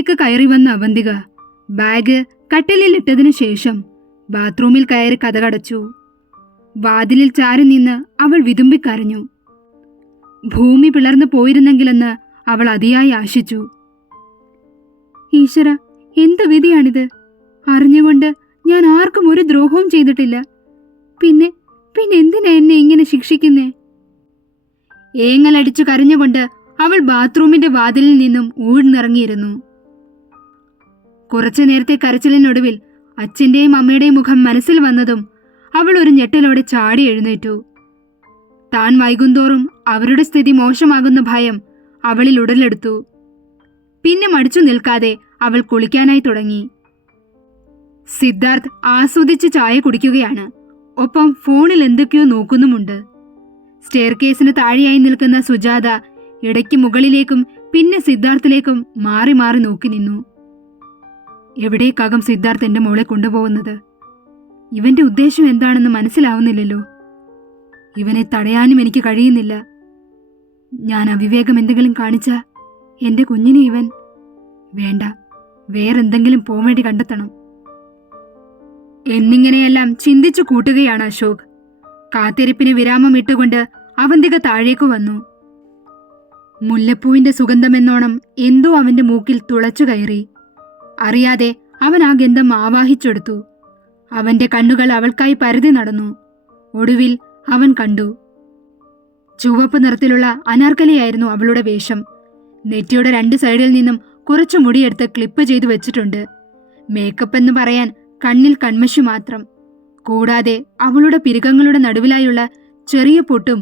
റൂമിലേക്ക് കയറി വന്ന അവന്തിക ബാഗ് കട്ടിലിൽ ഇട്ടതിനു ശേഷം ബാത്റൂമിൽ കയറി കഥകടച്ചു വാതിലിൽ ചാരി നിന്ന് അവൾ വിതുമ്പിക്കരഞ്ഞു ഭൂമി പിളർന്നു പോയിരുന്നെങ്കിലെന്ന് അവൾ അതിയായി ആശിച്ചു. ഈശ്വര എന്ത് വിധിയാണിത്? അറിഞ്ഞുകൊണ്ട് ഞാൻ ആർക്കും ഒരു ദ്രോഹവും ചെയ്തിട്ടില്ല. പിന്നെ പിന്നെ എന്തിനാ എന്നെ ഇങ്ങനെ ശിക്ഷിക്കുന്നേ? ഏങ്ങലടിച്ചു കരഞ്ഞുകൊണ്ട് അവൾ ബാത്റൂമിന്റെ വാതിലിൽ നിന്നും ഊഴ്ന്നിറങ്ങിയിരുന്നു. കുറച്ചു നേരത്തെ കരച്ചിലിനൊടുവിൽ അച്ഛന്റെയും അമ്മയുടെയും മുഖം മനസ്സിൽ വന്നതും അവൾ ഒരു ഞെട്ടലോടെ ചാടി എഴുന്നേറ്റു. താൻ വൈകുന്തോറും അവരുടെ സ്ഥിതി മോശമാകുന്ന ഭയം അവളിൽ ഉടലെടുത്തു. പിന്നെ മടിച്ചു നിൽക്കാതെ അവൾ കുളിക്കാനായി തുടങ്ങി. സിദ്ധാർത്ഥ് ആസ്വദിച്ച് ചായ കുടിക്കുകയാണ്. ഒപ്പം ഫോണിൽ എന്തൊക്കെയോ നോക്കുന്നുമുണ്ട്. സ്റ്റെയർ കേസിന് താഴെയായി നിൽക്കുന്ന സുജാത ഇടയ്ക്ക് മുകളിലേക്കും പിന്നെ സിദ്ധാർത്ഥിലേക്കും മാറി മാറി നോക്കി നിന്നു. എവിടേക്കാകും സിദ്ധാർത്ഥ് എന്റെ മോളെ കൊണ്ടുപോകുന്നത്? ഇവന്റെ ഉദ്ദേശം എന്താണെന്ന് മനസ്സിലാവുന്നില്ലല്ലോ. ഇവനെ തടയാനും എനിക്ക് കഴിയുന്നില്ല. ഞാൻ അവിവേകം എന്തെങ്കിലും കാണിച്ച എന്റെ കുഞ്ഞിനെ ഇവൻ വേണ്ട വേറെന്തെങ്കിലും പോംവഴി കണ്ടെത്തണം. എന്നിങ്ങനെയെല്ലാം ചിന്തിച്ചു കൂട്ടുകയാണ് അശോക്. കാത്തിരിപ്പിന് വിരാമം ഇട്ടുകൊണ്ട് അവന്തിക താഴേക്കു വന്നു. മുല്ലപ്പൂവിന്റെ സുഗന്ധമെന്നോണം എന്തോ അവന്റെ മൂക്കിൽ തുളച്ചു കയറി അറിയാതെ അവൻ ആ ഗന്ധം ആവാഹിച്ചെടുത്തു. അവന്റെ കണ്ണുകൾ അവൾക്കായി പരതി നടന്നു. ഒടുവിൽ അവൻ കണ്ടു. ചുവപ്പ് നിറത്തിലുള്ള അനാർക്കലിയായിരുന്നു അവളുടെ വേഷം. നെറ്റിയുടെ രണ്ട് സൈഡിൽ നിന്നും കുറച്ചു മുടിയെടുത്ത് ക്ലിപ്പ് ചെയ്തു വെച്ചിട്ടുണ്ട്. മേക്കപ്പ് എന്ന് പറയാൻ കണ്ണിൽ കൺമഷി മാത്രം. കൂടാതെ അവളുടെ പിരുകങ്ങളുടെ നടുവിലായുള്ള ചെറിയ പൊട്ടും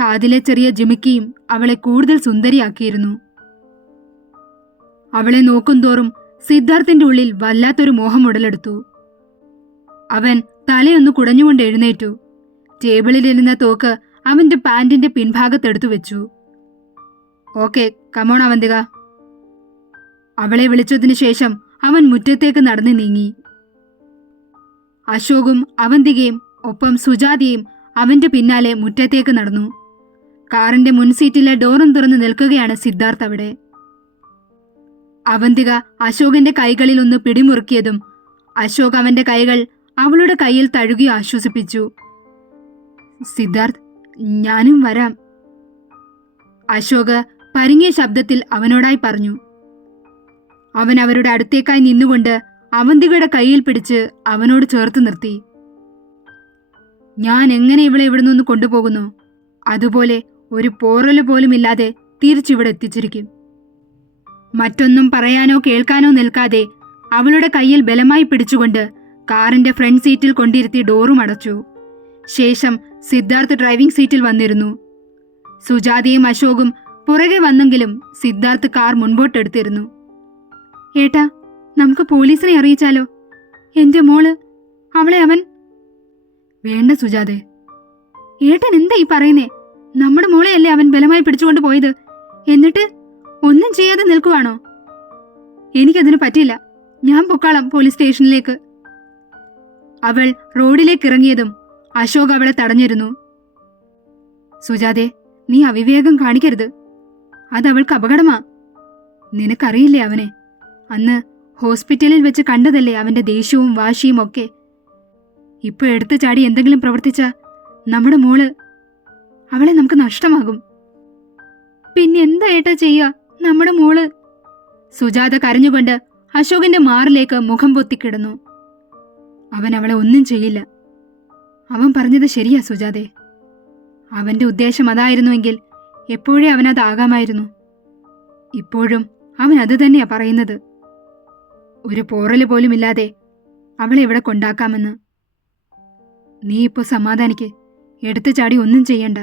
കാതിലെ ചെറിയ ജിമിക്കിയും അവളെ കൂടുതൽ സുന്ദരിയാക്കിയിരുന്നു. അവളെ നോക്കുംതോറും സിദ്ധാർത്ഥിന്റെ ഉള്ളിൽ വല്ലാത്തൊരു മോഹം ഉടലെടുത്തു. അവൻ തലയൊന്ന് കുടഞ്ഞുകൊണ്ട് എഴുന്നേറ്റു. ടേബിളിലിരുന്ന തോക്ക് അവന്റെ പാന്റിന്റെ പിൻഭാഗത്തെടുത്തു വെച്ചു. Okay come on Avanthika. അവളെ വിളിച്ചതിനു ശേഷം അവൻ മുറ്റത്തേക്ക് നടന്നു നീങ്ങി. അശോകും അവന്തികയും ഒപ്പം സുജാതയും അവന്റെ പിന്നാലെ മുറ്റത്തേക്ക് നടന്നു. കാറിന്റെ മുൻസീറ്റിലെ ഡോറും തുറന്ന് നിൽക്കുകയാണ് സിദ്ധാർത്ഥ് അവിടെ. അവന്തിക അശോകന്റെ കൈകളിൽ ഒന്ന് പിടിമുറുക്കിയതും അശോക് അവന്റെ കൈകൾ അവളുടെ കയ്യിൽ തഴുകി ആശ്വസിപ്പിച്ചു. സിദ്ധാർത്ഥ് ഞാനും വരാം. അശോക് പരിങ്ങിയ ശബ്ദത്തിൽ അവനോടായി പറഞ്ഞു. അവൻ അവരുടെ അടുത്തേക്കായി നിന്നുകൊണ്ട് അവന്തികയുടെ കയ്യിൽ പിടിച്ച് അവനോട് ചേർത്ത് നിർത്തി. ഞാൻ എങ്ങനെ ഇവളെ ഇവിടെ നിന്ന് കൊണ്ടുപോകുന്നു? അതുപോലെ ഒരു പോറൽ പോലും ഇല്ലാതെ തിരിച്ചിവിടെ എത്തിച്ചിരിക്കും. മറ്റൊന്നും പറയാനോ കേൾക്കാനോ നിൽക്കാതെ അവളുടെ കയ്യിൽ ബലമായി പിടിച്ചുകൊണ്ട് കാറിന്റെ ഫ്രണ്ട് സീറ്റിൽ കൊണ്ടിരുത്തി ഡോറും അടച്ചു. ശേഷം സിദ്ധാർത്ഥ് ഡ്രൈവിംഗ് സീറ്റിൽ വന്നിരുന്നു. സുജാതയും അശോകും പുറകെ വന്നെങ്കിലും സിദ്ധാർത്ഥ് കാർ മുൻപോട്ടെടുത്തിരുന്നു. ഏട്ടാ നമുക്ക് പോലീസിനെ അറിയിച്ചാലോ? എന്റെ മോൾ അവളെ അവൻ? വേണ്ട സുജാതെ. ഏട്ടൻ എന്താ ഈ പറയുന്നേ? നമ്മുടെ മോളെയല്ലേ അവൻ ബലമായി പിടിച്ചുകൊണ്ട് പോയത്? എന്നിട്ട് ഒന്നും ചെയ്യാതെ നിൽക്കുവാണോ? എനിക്കതിന് പറ്റില്ല ഞാൻ പൊക്കാളം പോലീസ് സ്റ്റേഷനിലേക്ക്. അവൾ റോഡിലേക്ക് ഇറങ്ങിയതും അശോക് അവളെ തടഞ്ഞിരുന്നു. സുജാതെ നീ അവിവേകം കാണിക്കരുത്. അതവൾക്ക് അപകടമാ. നിനക്കറിയില്ലേ അവനെ? അന്ന് ഹോസ്പിറ്റലിൽ വെച്ച് കണ്ടതല്ലേ അവന്റെ ദേഷ്യവും വാശിയും ഒക്കെ. ഇപ്പൊ എടുത്തു ചാടി എന്തെങ്കിലും പ്രവർത്തിച്ച നമ്മുടെ മോൾ അവളെ നമുക്ക് നഷ്ടമാകും. പിന്നെന്താ ഏട്ടാ ചെയ്യാ? നമ്മുടെ മോൾ. സുജാത കരഞ്ഞുകൊണ്ട് അശോകന്റെ മാറിലേക്ക് മുഖം പൊത്തിക്കിടന്നു അവൻ അവളെ ഒന്നും ചെയ്യില്ല. അവൻ പറഞ്ഞത് ശരിയാ സുജാതെ. അവന്റെ ഉദ്ദേശം അതായിരുന്നുവെങ്കിൽ എപ്പോഴേ അവനതാകാമായിരുന്നു ഇപ്പോഴും അവൻ അത് തന്നെയാ പറയുന്നത്. ഒരു പോറൽ പോലുമില്ലാതെ അവളെ ഇവിടെ കൊണ്ടാക്കാമെന്ന്. നീ ഇപ്പോൾ സമാധാനിക്ക്. എടുത്തു ചാടി ഒന്നും ചെയ്യണ്ട.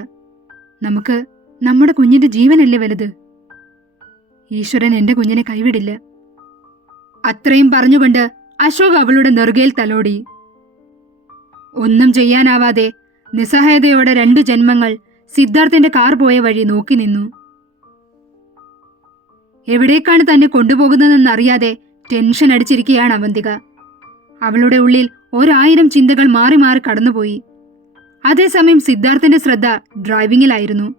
നമുക്ക് നമ്മുടെ കുഞ്ഞിന്റെ ജീവനല്ലേ വലുത്. ഈശ്വരൻ എന്റെ കുഞ്ഞിനെ കൈവിടില്ല. അത്രയും പറഞ്ഞുകൊണ്ട് അശോക് അവളുടെ നെറുകയിൽ തലോടി. ഒന്നും ചെയ്യാനാവാതെ നിസ്സഹായതയോടെ രണ്ട് ജന്മങ്ങൾ സിദ്ധാർത്ഥന്റെ കാർ പോയ വഴി നോക്കി നിന്നു. എവിടേക്കാണ് തന്നെ കൊണ്ടുപോകുന്നതെന്നറിയാതെ ടെൻഷൻ അടിച്ചിരിക്കുകയാണ് അവന്തിക. അവളുടെ ഉള്ളിൽ ഒരായിരം ചിന്തകൾ മാറി മാറി കടന്നുപോയി. അതേസമയം സിദ്ധാർത്ഥന്റെ ശ്രദ്ധ ഡ്രൈവിംഗിലായിരുന്നു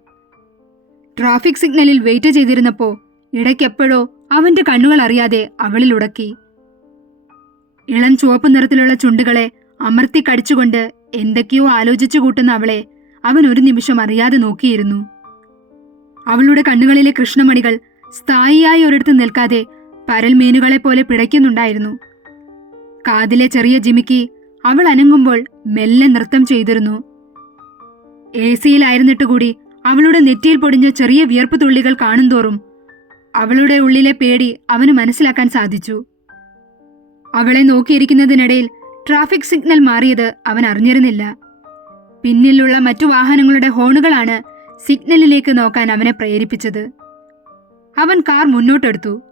ട്രാഫിക് സിഗ്നലിൽ വെയിറ്റ് ചെയ്തിരുന്നപ്പോൾ ഇടയ്ക്കെപ്പോഴോ അവന്റെ കണ്ണുകൾ അറിയാതെ അവളിൽ ഉടക്കി. ഇളം ചുവപ്പ് നിറത്തിലുള്ള ചുണ്ടുകളെ അമർത്തി കടിച്ചുകൊണ്ട് എന്തൊക്കെയോ ആലോചിച്ചു കൂട്ടുന്ന അവളെ അവൻ ഒരു നിമിഷം അറിയാതെ നോക്കിയിരുന്നു. അവളുടെ കണ്ണുകളിലെ കൃഷ്ണമണികൾ സ്ഥായിയായി ഒരിടത്ത് നിൽക്കാതെ പരൽമീനുകളെ പോലെ പിടയ്ക്കുന്നുണ്ടായിരുന്നു. കാതിലെ ചെറിയ ജിമിക്ക് അവൾ അനങ്ങുമ്പോൾ മെല്ലെ നൃത്തം ചെയ്തിരുന്നു. എ സിയിലായിരുന്നിട്ടുകൂടി അവളുടെ നെറ്റിയിൽ പൊടിഞ്ഞ ചെറിയ വിയർപ്പ് തുള്ളികൾ കാണുന്തോറും അവളുടെ ഉള്ളിലെ പേടി അവന് മനസ്സിലാക്കാൻ സാധിച്ചു. അവളെ നോക്കിയിരിക്കുന്നതിനിടയിൽ ട്രാഫിക് സിഗ്നൽ മാറിയത് അവൻ അറിഞ്ഞിരുന്നില്ല. പിന്നിലുള്ള മറ്റു വാഹനങ്ങളുടെ ഹോണുകളാണ് സിഗ്നലിലേക്ക് നോക്കാൻ അവനെ പ്രേരിപ്പിച്ചത്. അവൻ കാർ മുന്നോട്ടെടുത്തു.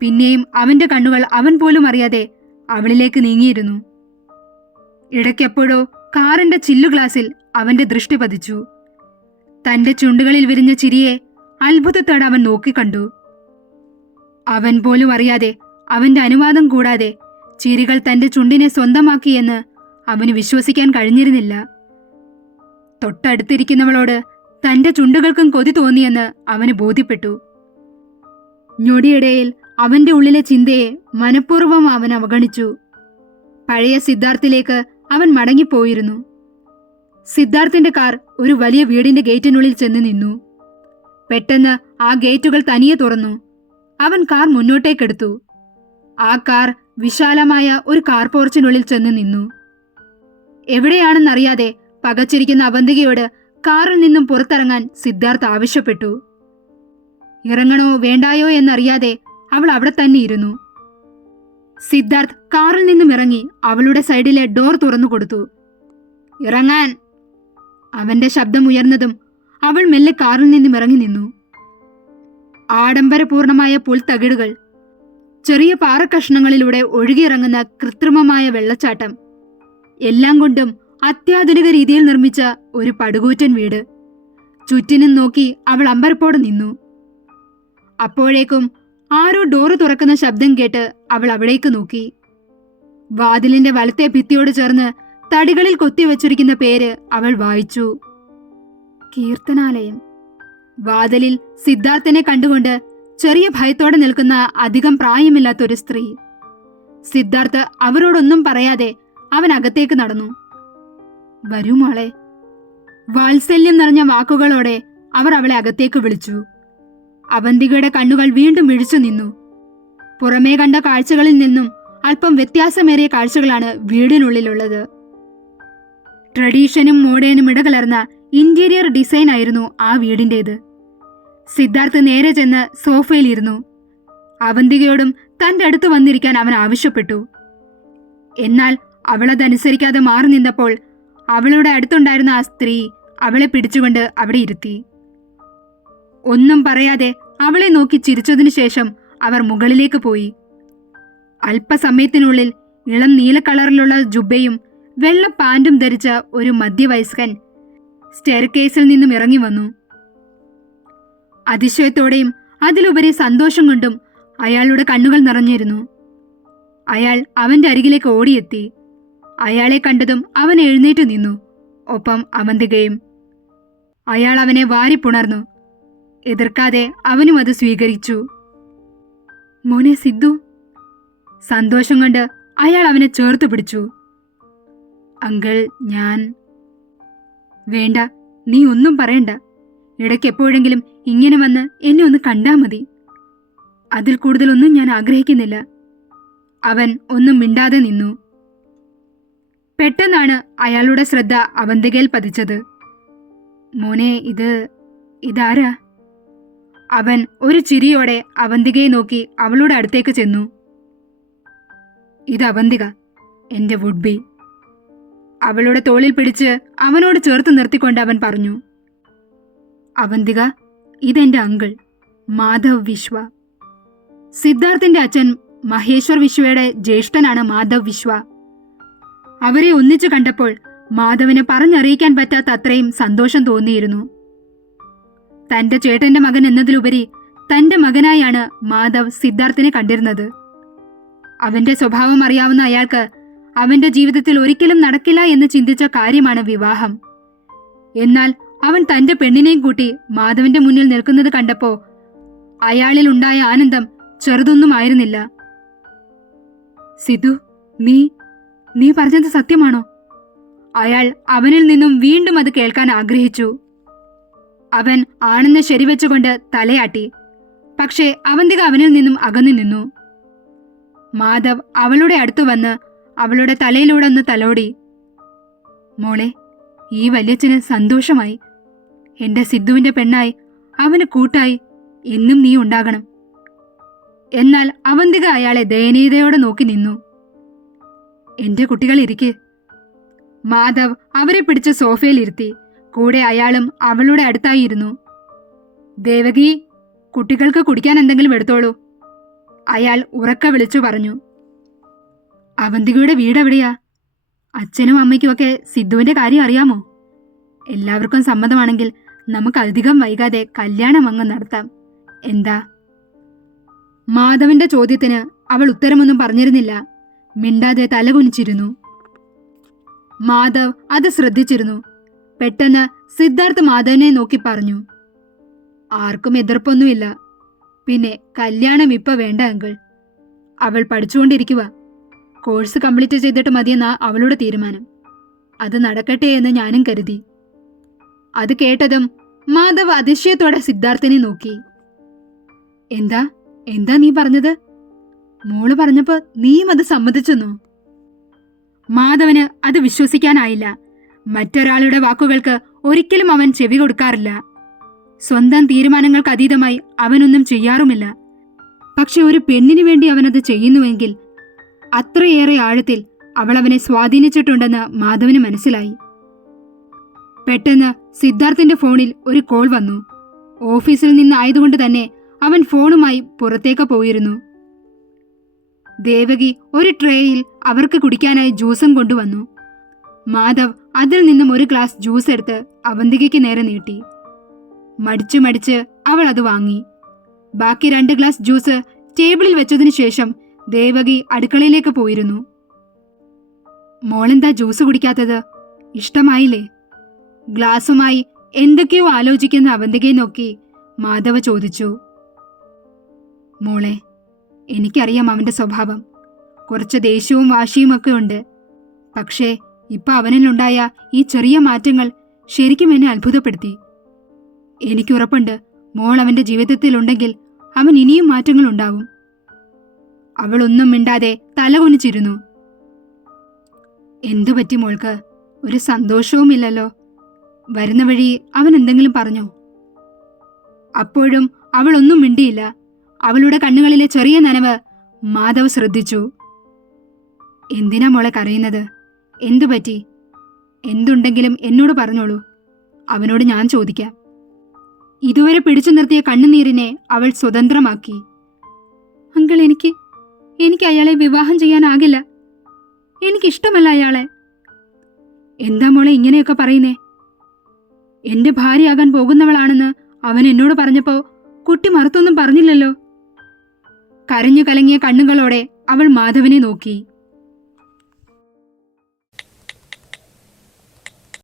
പിന്നെയും അവന്റെ കണ്ണുകൾ അവൻ പോലും അറിയാതെ അവളിലേക്ക് നീങ്ങിയിരുന്നു. ഇടയ്ക്കെപ്പോഴോ കാറിന്റെ ചില്ലു ഗ്ലാസിൽ അവന്റെ ദൃഷ്ടി പതിച്ചു. തന്റെ ചുണ്ടുകളിൽ വിരിഞ്ഞ ചിരിയെ അത്ഭുതത്തോടെ അവൻ നോക്കിക്കണ്ടു. അവൻ പോലും അറിയാതെ അവന്റെ അനുവാദം കൂടാതെ ചിരികൾ തന്റെ ചുണ്ടിനെ സ്വന്തമാക്കിയെന്ന് അവന് വിശ്വസിക്കാൻ കഴിഞ്ഞിരുന്നില്ല. തൊട്ടടുത്തിരിക്കുന്നവളോട് തന്റെ ചുണ്ടുകൾക്കും കൊതി തോന്നിയെന്ന് അവന് ബോധ്യപ്പെട്ടു. ഞൊടിയിടയിൽ അവന്റെ ഉള്ളിലെ ചിന്തയെ മനഃപൂർവം അവൻ അവഗണിച്ചു. പഴയ സിദ്ധാർത്ഥിലേക്ക് അവൻ മടങ്ങിപ്പോയിരുന്നു. സിദ്ധാർത്ഥിന്റെ കാർ ഒരു വലിയ വീടിന്റെ ഗേറ്റിനുള്ളിൽ ചെന്ന് നിന്നു. പെട്ടെന്ന് ആ ഗേറ്റുകൾ തനിയെ തുറന്നു. അവൻ കാർ മുന്നോട്ടേക്കെടുത്തു. ആ കാർ വിശാലമായ ഒരു കാർ പോർച്ചിനുള്ളിൽ ചെന്ന് നിന്നു. എവിടെയാണെന്നറിയാതെ പകച്ചിരിക്കുന്ന അവന്തികയോട് കാറിൽ നിന്നും പുറത്തിറങ്ങാൻ സിദ്ധാർത്ഥ് ആവശ്യപ്പെട്ടു. ഇറങ്ങണോ വേണ്ടായോ എന്നറിയാതെ അവൾ അവിടെ തന്നെ ഇരുന്നു. സിദ്ധാർത്ഥ് കാറിൽ നിന്നും ഇറങ്ങി അവളുടെ സൈഡിലെ ഡോർ തുറന്നു കൊടുത്തു. ഇറങ്ങാൻ. അവന്റെ ശബ്ദം ഉയർന്നതും അവൾ മെല്ലെ കാറിൽ നിന്നും ഇറങ്ങി നിന്നു. ആഡംബരപൂർണമായ പുൽത്തകിടുകൾ ചെറിയ പാറക്കഷ്ണങ്ങളിലൂടെ ഒഴുകിയിറങ്ങുന്ന കൃത്രിമമായ വെള്ളച്ചാട്ടം. എല്ലാം കൊണ്ടും അത്യാധുനിക രീതിയിൽ നിർമ്മിച്ച ഒരു പടുകൂറ്റൻ വീട്. ചുറ്റിനും നോക്കി അവൾ അമ്പരപ്പോടെ നിന്നു. അപ്പോഴേക്കും ആരോ ഡോറ് തുറക്കുന്ന ശബ്ദം കേട്ട് അവൾ അവിടേക്ക് നോക്കി. വാതിലിന്റെ വലത്തെ ഭിത്തിയോട് ചേർന്ന് തടികളിൽ കൊത്തിവെച്ചിരിക്കുന്ന പേര് അവൾ വായിച്ചു. കീർത്തനാലയം. വാതിലിൽ സിദ്ധാർത്ഥനെ കണ്ടുകൊണ്ട് ചെറിയ ഭയത്തോടെ നിൽക്കുന്ന അധികം പ്രായമില്ലാത്തൊരു സ്ത്രീ. സിദ്ധാർത്ഥ് അവരോടൊന്നും പറയാതെ അവൻ അകത്തേക്ക് നടന്നു. വരൂ മോളെ. വാത്സല്യം നിറഞ്ഞ വാക്കുകളോടെ അവർ അവളെ അകത്തേക്ക് വിളിച്ചു. അവന്തികയുടെ കണ്ണുകൾ വീണ്ടും വിഴിച്ചു നിന്നു. പുറമേ കണ്ട കാഴ്ചകളിൽ നിന്നും അല്പം വ്യത്യാസമേറിയ കാഴ്ചകളാണ് വീടിനുള്ളിലുള്ളത്. ട്രഡീഷനും മോഡേണും ഇടകലർന്ന ഇന്റീരിയർ ഡിസൈൻ ആയിരുന്നു ആ വീടിന്റേത്. സിദ്ധാർത്ഥ് നേരെ ചെന്ന് സോഫയിലിരുന്നു. അവന്തികയോടും തന്റെ അടുത്ത് വന്നിരിക്കാൻ അവൻ ആവശ്യപ്പെട്ടു. എന്നാൽ അവളതനുസരിക്കാതെ മാറി നിന്നപ്പോൾ അവളുടെ അടുത്തുണ്ടായിരുന്ന ആ സ്ത്രീ അവളെ പിടിച്ചുകൊണ്ട് അവിടെ ഇരുത്തി. ഒന്നും പറയാതെ അവളെ നോക്കി ചിരിച്ചതിനു ശേഷം അവർ മുകളിലേക്ക് പോയി. അല്പസമയത്തിനുള്ളിൽ ഇളം നീല കളറിലുള്ള ജുബയും വെള്ള പാന്റും ധരിച്ച ഒരു മധ്യവയസ്കൻ സ്റ്റെയർകേസിൽ നിന്നും ഇറങ്ങി വന്നു. അതിശയത്തോടെയും അതിലുപരി സന്തോഷം കൊണ്ടും അയാളുടെ കണ്ണുകൾ നിറഞ്ഞിരുന്നു. അയാൾ അവന്റെ അരികിലേക്ക് ഓടിയെത്തി. അയാളെ കണ്ടതും അവൻ എഴുന്നേറ്റ് നിന്നു. ഒപ്പം അവന്തികയും അയാൾ അവനെ വാരിപ്പുണർന്നു എതിർക്കാതെ അവനും അത് സ്വീകരിച്ചു. മോനെ സിദ്ധു. സന്തോഷം കൊണ്ട് അയാൾ അവനെ ചേർത്ത് പിടിച്ചു. അങ്കിൾ ഞാൻ. വേണ്ട നീ ഒന്നും പറയണ്ട. ഇടയ്ക്ക് എപ്പോഴെങ്കിലും ഇങ്ങനെ വന്ന് എന്നെ ഒന്ന് കണ്ടാ മതി. അതിൽ കൂടുതലൊന്നും ഞാൻ ആഗ്രഹിക്കുന്നില്ല. അവൻ ഒന്നും മിണ്ടാതെ നിന്നു. പെട്ടെന്നാണ് അയാളുടെ ശ്രദ്ധ അവന്തികയിൽ പതിച്ചത്. മോനെ ഇത് ഇതാരാ? അവൻ ഒരു ചിരിയോടെ അവന്തികയെ നോക്കി അവളുടെ അടുത്തേക്ക് ചെന്നു. ഇത് അവന്തിക എന്റെ വുഡ്ബി അവളുടെ തോളിൽ പിടിച്ച് അവനോട് ചേർത്ത് നിർത്തിക്കൊണ്ട് അവൻ പറഞ്ഞു. അവന്തിക ഇതെന്റെ അങ്കിൾ മാധവ് വിശ്വ. സിദ്ധാർത്ഥിന്റെ അച്ഛൻ മഹേശ്വർ വിശ്വയുടെ ജ്യേഷ്ഠനാണ് മാധവ് വിശ്വ. അവരെ ഒന്നിച്ചു കണ്ടപ്പോൾ മാധവന് പറഞ്ഞറിയിക്കാൻ പറ്റാത്ത അത്രയും സന്തോഷം തോന്നിയിരുന്നു. തന്റെ ചേട്ടന്റെ മകൻ എന്നതിലുപരി തന്റെ മകനായാണ് മാധവ് സിദ്ധാർത്ഥിനെ കണ്ടിരുന്നത്. അവന്റെ സ്വഭാവം അറിയാവുന്ന അയാൾക്ക് അവന്റെ ജീവിതത്തിൽ ഒരിക്കലും നടക്കില്ല എന്ന് ചിന്തിച്ച കാര്യമാണ് വിവാഹം. എന്നാൽ അവൻ തന്റെ പെണ്ണിനെയും കൂട്ടി മാധവന്റെ മുന്നിൽ നിൽക്കുന്നത് കണ്ടപ്പോ അയാളിൽ ഉണ്ടായ ആനന്ദം ചെറുതൊന്നും ആയിരുന്നില്ല. സിധു നീ നീ പറഞ്ഞത് സത്യമാണോ? അയാൾ അവനിൽ നിന്നും വീണ്ടും അത് കേൾക്കാൻ ആഗ്രഹിച്ചു. അവൻ ആണെന്ന് ശരിവെച്ചുകൊണ്ട് തലയാട്ടി. പക്ഷേ അവന്തിക അവനിൽ നിന്നും അകന്നു നിന്നു. മാധവ് അവളുടെ അടുത്തു വന്ന് അവളുടെ തലയിലൂടെ ഒന്ന് തലോടി. മോളെ ഈ വല്യച്ഛന് സന്തോഷമായി. എന്റെ സിദ്ധുവിന്റെ പെണ്ണായി അവന് കൂട്ടായി എന്നും നീ ഉണ്ടാകണം. എന്നാൽ അവന്തിക അയാളെ ദയനീയതയോടെ നോക്കി നിന്നു. എന്റെ കുട്ടികൾ ഇരിക്കെ. മാധവ് അവരെ പിടിച്ച് സോഫയിലിരുത്തി കൂടെ അയാളും അവളുടെ അടുത്തായിരുന്നു ദേവകി കുട്ടികൾക്ക് കുടിക്കാൻ എന്തെങ്കിലും എടുത്തോളൂ. അയാൾ ഉറക്ക വിളിച്ചു പറഞ്ഞു. അവന്തികയുടെ വീട് എവിടെയാ? അച്ഛനും അമ്മയ്ക്കുമൊക്കെ സിദ്ധുവിന്റെ കാര്യം അറിയാമോ? എല്ലാവർക്കും സമ്മതമാണെങ്കിൽ നമുക്ക് അധികം വൈകാതെ കല്യാണം അങ്ങ് നടത്താം. എന്താ? മാധവന്റെ ചോദ്യത്തിന് അവൾ ഉത്തരമൊന്നും പറഞ്ഞിരുന്നില്ല. മിണ്ടാതെ തലകുനിച്ചിരുന്നു. മാധവ് അത് ശ്രദ്ധിച്ചിരുന്നു. പെട്ടെന്ന് സിദ്ധാർത്ഥ് മാധവനെ നോക്കി പറഞ്ഞു. ആർക്കും എതിർപ്പൊന്നുമില്ല. പിന്നെ കല്യാണം ഇപ്പൊ വേണ്ട അങ്കിൾ. അവൾ പഠിച്ചുകൊണ്ടിരിക്കുക കോഴ്സ് കംപ്ലീറ്റ് ചെയ്തിട്ട് മതിയെന്നാ അവളുടെ തീരുമാനം. അത് നടക്കട്ടെ എന്ന് ഞാനും കരുതി. അത് കേട്ടതും മാധവ് അതിശയത്തോടെ സിദ്ധാർത്ഥിനെ നോക്കി. എന്താ? എന്താ നീ പറഞ്ഞത്? മോൾ പറഞ്ഞപ്പോ നീയും അത് സമ്മതിച്ചെന്നു? മാധവന് അത് വിശ്വസിക്കാനായില്ല. മറ്റൊരാളുടെ വാക്കുകൾക്ക് ഒരിക്കലും അവൻ ചെവി കൊടുക്കാറില്ല. സ്വന്തം തീരുമാനങ്ങൾക്ക് അതീതമായി അവനൊന്നും ചെയ്യാറുമില്ല. പക്ഷെ ഒരു പെണ്ണിനു വേണ്ടി അവനത് ചെയ്യുന്നുവെങ്കിൽ അത്രയേറെ ആഴത്തിൽ അവൾ അവനെ സ്വാധീനിച്ചിട്ടുണ്ടെന്ന് മാധവന് മനസ്സിലായി. പെട്ടെന്ന് സിദ്ധാർത്ഥിന്റെ ഫോണിൽ ഒരു കോൾ വന്നു. ഓഫീസിൽ നിന്ന് ആയതുകൊണ്ട് തന്നെ അവൻ ഫോണുമായി പുറത്തേക്ക് പോയിരുന്നു. ദേവകി ഒരു ട്രേയിൽ അവർക്ക് കുടിക്കാനായി ജ്യൂസും കൊണ്ടുവന്നു. മാധവ് അതിൽ നിന്നും ഒരു ഗ്ലാസ് ജ്യൂസ് എടുത്ത് അവന്തികയ്ക്ക് നേരെ നീട്ടി. മടിച്ചു മടിച്ച് അവൾ അത് വാങ്ങി. ബാക്കി രണ്ട് ഗ്ലാസ് ജ്യൂസ് ടേബിളിൽ വെച്ചതിനു ശേഷം ദേവകി അടുക്കളയിലേക്ക് പോയിരുന്നു. മോളെന്താ ജ്യൂസ് കുടിക്കാത്തത്? ഇഷ്ടമായില്ലേ? ഗ്ലാസുമായി എന്തൊക്കെയോ ആലോചിക്കുന്ന അവന്തികയെ നോക്കി മാധവ ചോദിച്ചു മോളെ എനിക്കറിയാം അവന്റെ സ്വഭാവം. കുറച്ച് ദേഷ്യവും വാശിയും ഒക്കെ ഉണ്ട്. പക്ഷേ ഇപ്പൊ അവനിലുണ്ടായ ഈ ചെറിയ മാറ്റങ്ങൾ ശരിക്കും എന്നെ അത്ഭുതപ്പെടുത്തി. എനിക്കുറപ്പുണ്ട് മോൾ അവന്റെ ജീവിതത്തിലുണ്ടെങ്കിൽ അവൻ ഇനിയും മാറ്റങ്ങൾ ഉണ്ടാവും. അവളൊന്നും മിണ്ടാതെ തലകുനിച്ചിരുന്നു. എന്തു പറ്റി മോൾക്ക്? ഒരു സന്തോഷവുമില്ലല്ലോ. വരുന്ന വഴി അവൻ എന്തെങ്കിലും പറഞ്ഞോ? അപ്പോഴും അവൾ ഒന്നും മിണ്ടിയില്ല. അവളുടെ കണ്ണുകളിലെ ചെറിയ നനവ് മാധവ് ശ്രദ്ധിച്ചു. എന്തിനാ മോളെ കരയുന്നത്? എന്തു പറ്റി എന്തുണ്ടെങ്കിലും എന്നോട് പറഞ്ഞോളൂ. അവനോട് ഞാൻ ചോദിക്കാം. ഇതുവരെ പിടിച്ചു നിർത്തിയ കണ്ണുനീരിനെ അവൾ സ്വതന്ത്രമാക്കി. അങ്കിൾ എനിക്ക് എനിക്ക് അയാളെ വിവാഹം ചെയ്യാനാകില്ല. എനിക്കിഷ്ടമല്ല അയാളെ. എന്താ മോളെ ഇങ്ങനെയൊക്കെ പറയുന്നേ? എന്റെ ഭാര്യയാകാൻ പോകുന്നവളാണെന്ന് അവൻ എന്നോട് പറഞ്ഞപ്പോ കുട്ടി മറുത്തൊന്നും പറഞ്ഞില്ലല്ലോ. കരഞ്ഞു കലങ്ങിയ കണ്ണുകളോടെ അവൾ മാധവനെ നോക്കി.